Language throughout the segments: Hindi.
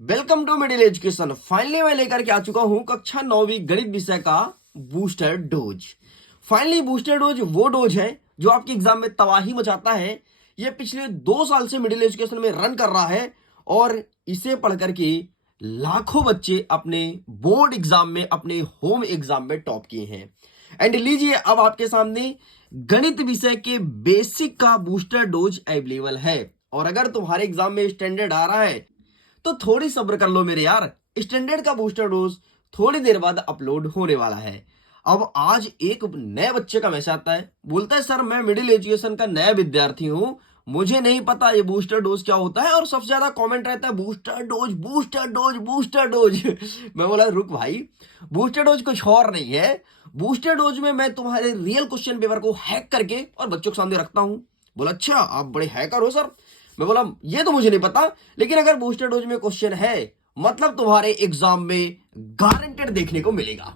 Welcome to middle education. Finally मैं लेकर के आ चुका हूं कक्षा 9वीं गणित विषय का booster dose. Finally booster dose वो डोज है जो आपके एग्जाम में तबाही मचाता है। ये पिछले 2 साल से मिडिल एजुकेशन में रन कर रहा है और इसे पढ़ करके लाखों बच्चे अपने बोर्ड एग्जाम में, अपने होम एग्जाम में टॉप किए हैं। एंड लीजिए, अब आपके सामने गणित विषय के बेसिक का बूस्टर डोज अवेलेबल है। और अगर तुम्हारे एग्जाम में स्टैंडर्ड आ रहा है तो थोड़ी सब्र कर लो मेरे यार। स्टैंडर्ड का बूस्टर डोज थोड़ी देर बाद अपलोड होने वाला है। अब आज एक नए बच्चे का मैसेज आता है, बोलता है सर मैं मिडिल एजुकेशन का नया विद्यार्थी हूं, मुझे नहीं पता ये बूस्टर डोज क्या होता है। और सबसे ज्यादा कमेंट रहता है booster dose booster dose booster dose. मैं बोला रुक भाई, बूस्टर डोज कुछ और नहीं है। बूस्टर डोज में मैं तुम्हारे रियल क्वेश्चन पेपर को हैक करके और बच्चों के सामने रखता हूं। बोला अच्छा आप बड़े हैकर हो सर। मैं बोला ये तो मुझे नहीं पता, लेकिन अगर बूस्टर डोज में क्वेश्चन है मतलब तुम्हारे एग्जाम में गारंटेड देखने को मिलेगा।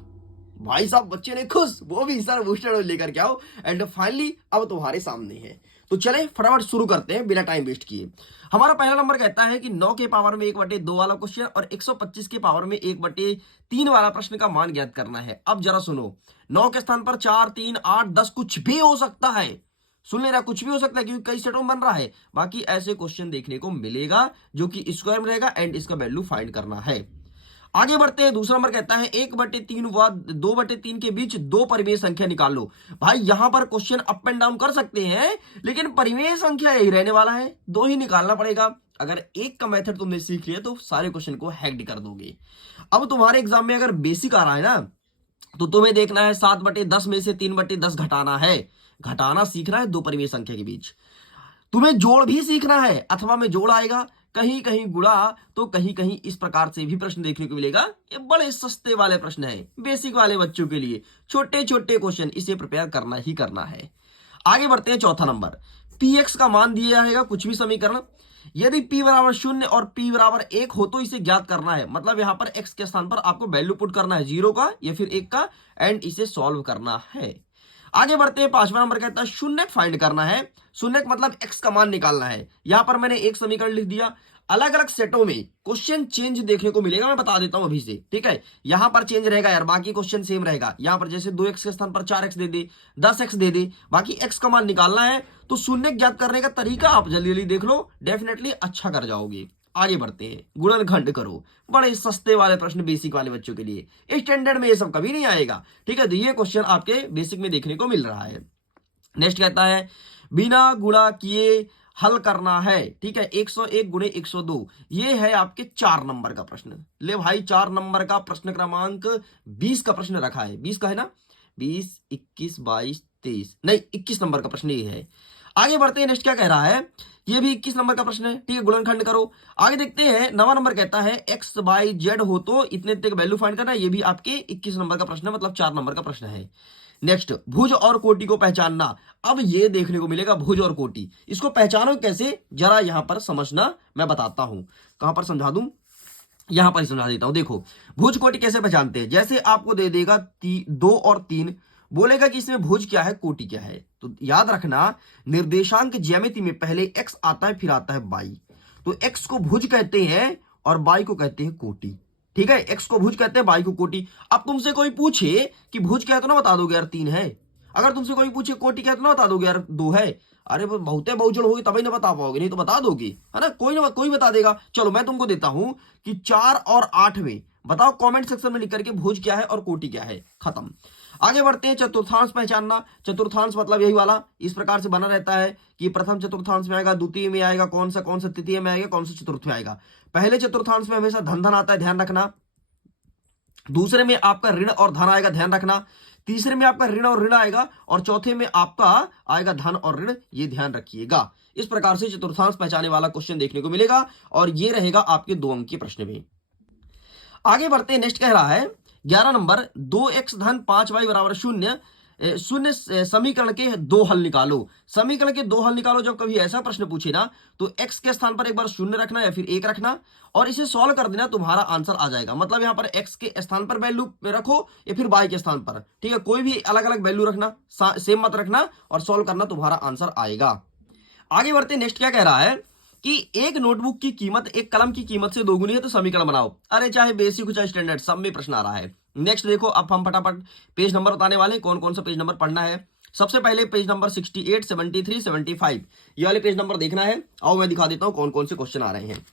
भाई साहब बच्चे ने खुश, वो भी सर बूस्टर डोज लेकर के आओ। एंड फाइनली अब तुम्हारे सामने है, तो चले फटाफट शुरू करते हैं बिना टाइम वेस्ट किए। हमारा पहला नंबर कहता है कि 9 के पावर में 1/2 वाला क्वेश्चन और 125 के पावर में 1/3 वाला प्रश्न का मान ज्ञात करना है। अब जरा सुनो, 9 के स्थान पर 4, 3, 8, 10 कुछ भी हो सकता है। सुन लेना, कुछ भी हो सकता है क्योंकि कई सेटों में बन रहा है। बाकी ऐसे क्वेश्चन देखने को मिलेगा जो कि स्क्वायर में रहेगा एंड इसका वैल्यू फाइंड करना है। आगे बढ़ते हैं। दूसरा नंबर कहता है 1/3 व 2/3 के बीच दो परिमेय संख्या निकाल लो। भाई यहां पर क्वेश्चन अप एंड डाउन कर सकते हैं, लेकिन परिमेय संख्या यही रहने वाला है, दो ही निकालना पड़ेगा। अगर एक का मेथड तुमने सीख लिया तो सारे क्वेश्चन को हैक्ड कर दोगे। अब तुम्हारे एग्जाम में अगर बेसिक आ रहा है ना, तो तुम्हें देखना है 7/10 में से 3/10 घटाना है। घटाना सीखना है दो परिमेय संख्या के बीच। तुम्हें जोड़ भी सीखना है, अथवा में जोड़ आएगा, कहीं कहीं गुणा, तो कहीं कहीं इस प्रकार से भी प्रश्न देखने को मिलेगा। ये बड़े सस्ते वाले प्रश्न है, बेसिक वाले बच्चों के लिए छोटे छोटे क्वेश्चन, इसे प्रिपेयर करना ही करना है। आगे बढ़ते हैं। चौथा नंबर, पी एक्स का मान दिया जाएगा कुछ भी समीकरण, यदि p बराबर 0 और p बराबर 1 हो तो इसे ज्ञात करना है। मतलब यहां पर x के स्थान पर आपको वैल्यू पुट करना है 0 का या फिर 1 का, एंड इसे सॉल्व करना है। आगे बढ़ते हैं। पांचवा नंबर कहता है शून्यक फाइंड करना है। शून्यक मतलब x का मान निकालना है। यहां पर मैंने एक समीकरण लिख दिया। अलग अलग सेटों में क्वेश्चन चेंज देखने को मिलेगा, मैं बता देता हूं अभी से, ठीक है। यहां पर चेंज रहेगा यार, बाकी क्वेश्चन सेम रहेगा। यहां पर जैसे 2x के स्थान पर 4x दे दे, 10x दे दे, बाकी x का मान निकालना है। तो शून्य ज्ञात करने का तरीका आप जल्दी जल्दी देख लो, डेफिनेटली अच्छा कर जाओगे। आगे बढ़ते हैं। गुणनखंड करो, बड़े सस्ते वाले प्रश्न बेसिक वाले बच्चों के लिए। स्टैंडर्ड में ये सब कभी नहीं आएगा, ठीक है। तो ये क्वेश्चन आपके बेसिक में देखने को मिल रहा है। नेक्स्ट कहता है बिना गुणा किए हल करना है, ठीक है। 101 गुणे 102, ये है आपके 4 नंबर का प्रश्न। ले भाई 4 नंबर का प्रश्न क्रमांक 20 का प्रश्न रखा है, 20 का है ना, 20, 21, 22, 23, नहीं 21 नंबर का प्रश्न ये है। आगे बढ़ते हैं। नेक्स्ट क्या कह रहा है, ये भी 21 नंबर का प्रश्न है, ठीक है। गुणनखंड करो। आगे देखते हैं। 9वां नंबर कहता है एक्स वाई जेड हो तो इतने इतने का वैल्यू फाइंड करना है। ये भी आपके 21 नंबर का प्रश्न है, मतलब 4 नंबर का प्रश्न है। नेक्स्ट, भुज और कोटि को पहचानना। अब ये देखने को मिलेगा भुज और कोटि, इसको पहचानो कैसे जरा यहां पर समझना, मैं बताता हूं। कहां पर समझा दूं, यहां पर ही समझा देता हूं। देखो भुज कोटि कैसे पहचानते हैं, जैसे आपको दे देगा 2 और 3, बोलेगा कि इसमें भुज क्या है कोटि क्या है। तो याद रखना, निर्देशांक ज्यामिति में पहले x आता है फिर आता है y। तो x को भुज कहते हैं और y को कहते हैं कोटि, ठीक है। x को भुज कहते हैं, y को कोटि। अब तुमसे कोई पूछे कि भुज क्या है तो ना बता दोगे यार 3 है। अगर तुमसे कोई पूछे कोटि क्या है तो ना बता दोगे यार 2 है। अरे बहुते बहुजन होगी तभी ना बता पाओगे, नहीं तो बता दोगे, है ना। कोई ना कोई बता देगा। चलो मैं तुमको देता हूं कि 4 और 8 में बताओ कमेंट सेक्शन में लिख करके भुज क्या है और कोटि क्या है, खत्म। आगे बढ़ते हैं। चतुर्थांश पहचानना। चतुर्थांश मतलब यही वाला, इस प्रकार से बना रहता है कि प्रथम चतुर्थांश में आएगा, द्वितीय में आएगा, कौन सा तृतीय में आएगा, कौन सा चतुर्थ में आएगा। पहले चतुर्थांश में हमेशा धन धन आता है, ध्यान रखना। दूसरे में आपका ऋण और धन आएगा, ध्यान रखना। तीसरे में आपका ऋण और ऋण आएगा, और चौथे में आपका आएगा धन और ऋण, ये ध्यान रखिएगा। इस प्रकार से चतुर्थांश पहचाने वाला क्वेश्चन देखने को मिलेगा, और ये रहेगा आपके 2 अंक के प्रश्न में। आगे बढ़ते हैं। नेक्स्ट कह रहा है 11 नंबर, 2x धन 5y बराबर 0, शून्य समीकरण के 2 हल निकालो। समीकरण के 2 हल निकालो, जब कभी ऐसा प्रश्न पूछे ना तो x के स्थान पर एक बार 0 रखना या फिर 1 रखना, और इसे सॉल्व कर देना, तुम्हारा आंसर आ जाएगा। मतलब यहां पर x के स्थान पर वैल्यू रखो या फिर y के स्थान पर, ठीक है। कोई भी अलग अलग वैल्यू रखना, सेम मत रखना, और सॉल्व करना, तुम्हारा आंसर आएगा। आगे बढ़ते। नेक्स्ट क्या कह रहा है कि एक नोटबुक की कीमत एक कलम की कीमत से दोगुनी है तो समीकरण बनाओ। अरे चाहे बेसिक हो चाहे स्टैंडर्ड, सब में प्रश्न आ रहा है। नेक्स्ट देखो, अब हम फटाफट पेज नंबर बताने वाले हैं, कौन कौन सा पेज नंबर पढ़ना है। सबसे पहले पेज नंबर 68, 73, 75 ये वाले पेज नंबर देखना है। आओ मैं दिखा देता हूं कौन कौन से क्वेश्चन आ रहे हैं।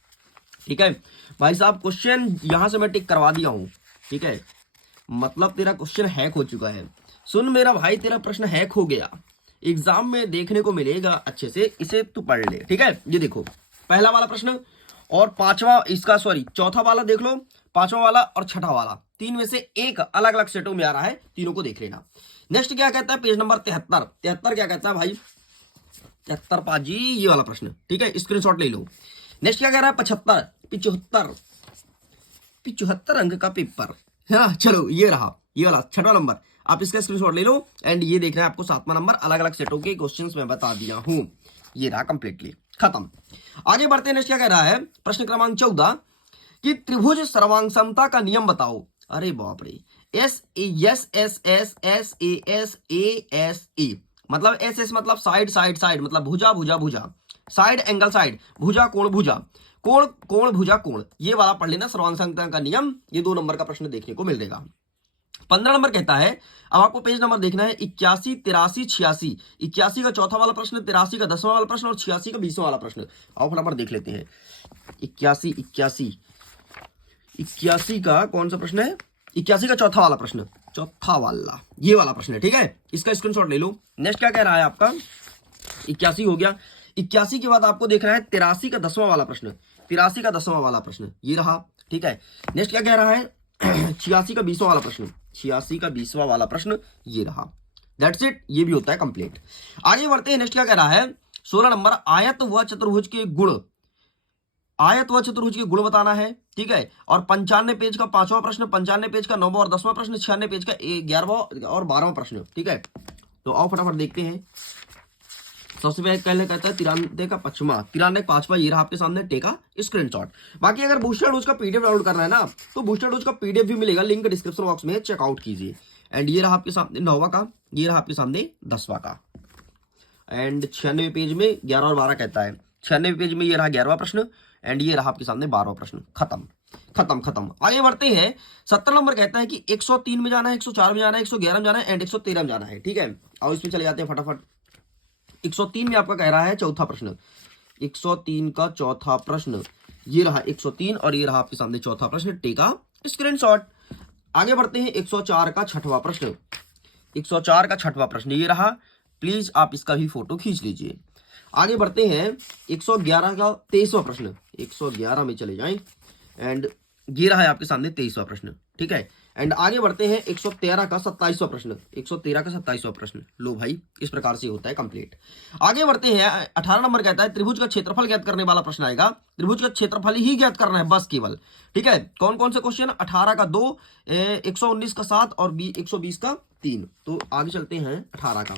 ठीक है भाई साहब, क्वेश्चन यहां से मैं टिक करवा दिया हूं। ठीक है, मतलब तेरा क्वेश्चन हैक हो चुका है। सुन मेरा भाई, तेरा प्रश्न हैक हो गया, एग्जाम में देखने को मिलेगा अच्छे से, इसे तू पढ़ ले। ठीक है, ये देखो पहला वाला प्रश्न और पांचवा इसका सॉरी चौथा वाला देख लो, पांचवा वाला और छठा वाला, तीन में से एक अलग अलग सेटों में आ रहा है, तीनों को देख लेना। नेक्स्ट क्या कहता है, पेज नंबर 73, 73 क्या कहता है भाई, 73 पाजी ये वाला प्रश्न। ठीक है, स्क्रीनशॉट ले लो। नेक्स्ट क्या कह रहा है, 75, 75, 75 अंक का पेपर। हाँ चलो, ये रहा ये वाला छठा नंबर, आप इसका स्क्रीनशॉट ले लो। एंड ये देखना है आपको सातवां नंबर, अलग अलग सेटों के क्वेश्चंस मैं बता दिया हूं। ये रहा कंप्लीटली खत्म। आगे बढ़ते हैं, नेक्स्ट क्या कह रहा है, प्रश्न क्रमांक 14 कि त्रिभुज सर्वांग समता का नियम बताओ। अरे बाप रे, S S S S S A S A S A मतलब एस एस मतलब साइड साइड साइड मतलब भुजा भुजा भुजा, साइड एंगल साइड, भुजा कोण भुजा, कोण कोण भुजा कोण, ये वाला पढ़ लेना, सर्वांग समता का नियम। ये 2 नंबर का प्रश्न देखने को मिलेगा। 15 नंबर कहता है, अब आपको पेज नंबर देखना है 81, 83, 86। 81 का चौथा वाला प्रश्न, 83 का 10वां वाला प्रश्न और 86 का 20वां वाला प्रश्न। आओ फटाफट देख लेते हैं। 81, 81, 81 का कौन सा प्रश्न है, 81 का चौथा वाला प्रश्न, चौथा वाला ये वाला प्रश्न है। ठीक है, इसका स्क्रीनशॉट ले लो। नेक्स्ट क्या कह रहा है आपका, 81 हो गया। 81 के बाद आपको देखना है 83 का 10वां वाला प्रश्न, 83 का 10वां वाला प्रश्न ये रहा। ठीक है, नेक्स्ट क्या कह रहा है, 86 का 20वां वाला प्रश्न, 86 का 20वां वाला प्रश्न ये रहा। दैट्स इट, ये भी होता है कंप्लीट। आगे बढ़ते हैं, नेक्स्ट क्या कह रहा है, 16 नंबर, आयत व चतुर्भुज के गुण, आयत व चतुर्भुज के गुण बताना है। ठीक है, और 95 पेज का 5वां प्रश्न, 95 पेज का 9वां और 10वां प्रश्न, 96 पेज का 11वां और 12वां प्रश्न। ठीक है, तो आओ फटाफट देखते हैं। सबसे पहले कहता है 93 का 5वां, 93 5वां, ये रहा आपके सामने टेका स्क्रीनशॉट। बाकी अगर बूस्टर डोज का पीडीएफ डाउनलोड करना है ना, तो बूस्टर डोज का पीडीएफ भी मिलेगा, लिंक डिस्क्रिप्शन बॉक्स में, चेकआउट कीजिए। एंड ये रहा आपके सामने 9वां का, ये रहा आपके सामने 10वां का। एंड 96 पेज में 11 और 12 कहता है, 96 पेज में ये रहा 11वां प्रश्न, एंड ये रहा आपके सामने 12वां प्रश्न। खत्म खत्म खत्म। आगे बढ़ते हैं, 17 नंबर कहता है कि 103 में जाना है, 104 में जाना है, 111 में जाना है एंड 113 में जाना है। ठीक है, और इसमें चले जाते हैं फटाफट। 103 में आपका कह रहा है चौथा प्रश्न, 103 का चौथा प्रश्न ये रहा 103 और ये रहा आपके सामने चौथा प्रश्न, टेका स्क्रीनशॉट। आगे बढ़ते हैं, 104 का छठवां प्रश्न, 104 का छठवां प्रश्न ये रहा, प्लीज आप इसका भी फोटो खींच लीजिए। आगे बढ़ते हैं, 111 का 23वां प्रश्न, 111 में चले जाएं एंड ये रहा है आपके सामने 23वां प्रश्न। ठीक है, एंड आगे बढ़ते हैं 113 का 27वां प्रश्न, 113 का 27वां प्रश्न। लो भाई, इस प्रकार से होता है कंप्लीट। आगे बढ़ते हैं, 18 नंबर कहता है त्रिभुज का क्षेत्रफल ज्ञात करने वाला प्रश्न आएगा, त्रिभुज का क्षेत्रफल ही ज्ञात करना है बस केवल। ठीक है, कौन कौन से क्वेश्चन, 18 का 2, 119 का 7 और 120 का 3। तो आगे चलते हैं 18 का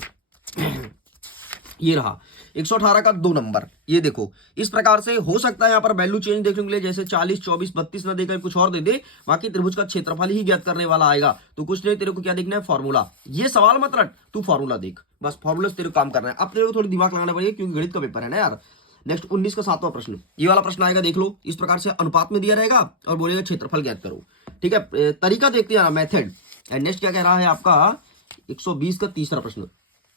ये रहा 118 का 2 नंबर, ये देखो इस प्रकार से हो सकता है यहाँ पर वैल्यू चेंज देखने के लिए, जैसे 40, 24, 32 ना देकर कुछ और दे दे, बाकी त्रिभुज का क्षेत्रफल ही ज्ञात करने वाला आएगा। तो कुछ नहीं, तेरे को क्या देखना है, फॉर्मूला। ये सवाल मत रट, तू फॉर्मूला देख, बस फॉर्मूला से तेरे को काम करना है। अब तेरे को थोड़ी दिमाग लगाना पड़ेगा क्योंकि गणित का पेपर है ना यार। नेक्स्ट 19 का 7वां प्रश्न, ये वाला प्रश्न आएगा, देख लो इस प्रकार से अनुपात में दिया रहेगा और बोलेगा क्षेत्रफल ज्ञात करो। ठीक है, तरीका देखते हैं मेथड। एंड नेक्स्ट क्या कह रहा है आपका, 120 का तीसरा प्रश्न,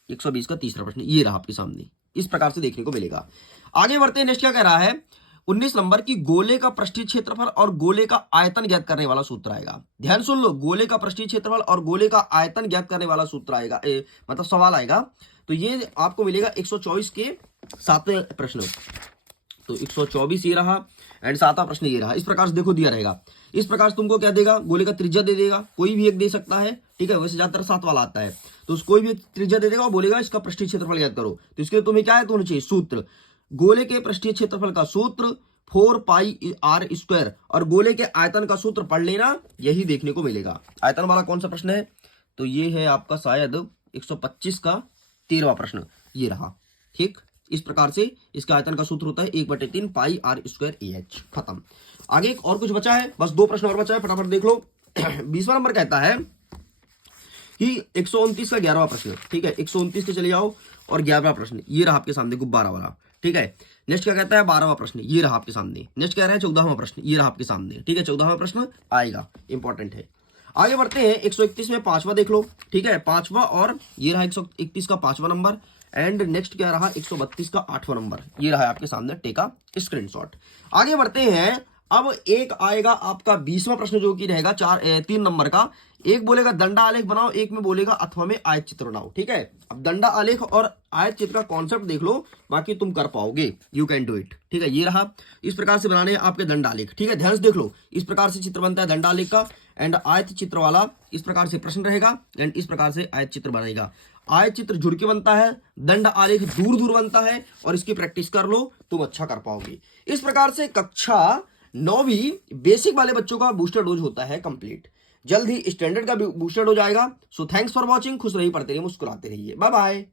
120 का तीसरा प्रश्न ये रहा आपके सामने, इस प्रकार से देखने को मिलेगा। आगे बढ़ते हैं, नेक्स्ट क्या कह रहा है, 19 नंबर की गोले का पृष्ठीय क्षेत्रफल और गोले का आयतन ज्ञात करने वाला सूत्र आएगा। ध्यान सुन लो, गोले का पृष्ठीय क्षेत्रफल और गोले का आयतन ज्ञात करने वाला सूत्र आएगा, मतलब सवाल आएगा। तो ये आपको मिलेगा 124 के 7वें प्रश्न। तो 124 ये रहा एंड 7वां प्रश्न ये रहा। इस प्रकार से देखो दिया रहेगा, इस प्रकार से तुमको क्या देगा, गोले का त्रिज्या दे देगा, कोई भी एक दे सकता है। ठीक है, वैसे ज्यादातर 7 वाला आता है, तो कोई भी त्रिज्या दे देगा और बोलेगा इसका पृष्ठीय क्षेत्रफल ज्ञात करो। तो इसके लिए तुम्हें क्या है, तो होना चाहिए सूत्र, गोले के पृष्ठीय क्षेत्रफल का सूत्र 4πr², और गोले के आयतन का सूत्र पढ़ लेना, यही देखने को मिलेगा। आयतन वाला कौन सा प्रश्न है, तो ये है आपका शायद 125 का 13वां प्रश्न ये रहा। ठीक, इस प्रकार से इसका आयतन का सूत्र होता है 1/3 πr²ah। खत्म। आगे और कुछ बचा है, बस 2 प्रश्न और बचा है, फटाफट देख लो। 20वां नंबर कहता है कि 129 का 11वां प्रश्न। ठीक है, 129 के चले जाओ और 11वां प्रश्न ये रहा आपके सामने गुब्बारा वाला। ठीक है, नेक्स्ट क्या कहता है 12वां प्रश्न, ये रहा आपके सामने। नेक्स्ट कह रहा है 14वां प्रश्न, ये रहा आपके सामने। ठीक है, 14वां प्रश्न आएगा, इंपॉर्टेंट है। आगे बढ़ते हैं 131 में 5वां देख लो। ठीक है, 5वां, और ये रहा 131 का 5वां नंबर। एंड नेक्स्ट क्या रहा 132 का 8वां नंबर, ये रहा आपके सामने, टेका स्क्रीनशॉट। आगे बढ़ते हैं, अब एक आएगा आपका 20वां प्रश्न जो कि रहेगा 3 नंबर का। एक बोलेगा दंडा आलेख बनाओ, एक में बोलेगा अथवा में आयत चित्र बनाओ। ठीक है, अब दंडा आलेख और आयत चित्र का कॉन्सेप्ट देख लो, बाकी तुम कर पाओगे, यू कैन डू इट। ठीक है, ये रहा, इस प्रकार से बनाने हैं आपके दंडा आलेख। ठीक है, ध्यान से देख लो, इस प्रकार से चित्र बनता है दंडा आलेख का। एंड आयत चित्र वाला इस प्रकार से प्रश्न रहेगा, एंड इस प्रकार से आयत चित्र बनेगा। आयत चित्र जुड़ के बनता है, दंड आलेख दूर दूर बनता है, और इसकी प्रैक्टिस कर लो, तुम अच्छा कर पाओगे। इस प्रकार से कक्षा 9वीं बेसिक वाले बच्चों का बूस्टर डोज होता है कंप्लीट। जल्द ही स्टैंडर्ड का बूस्टर डोज आएगा। So thanks for watching. खुश रहिए, पढ़ते रहिए, मुस्कुराते रहिए। Bye bye.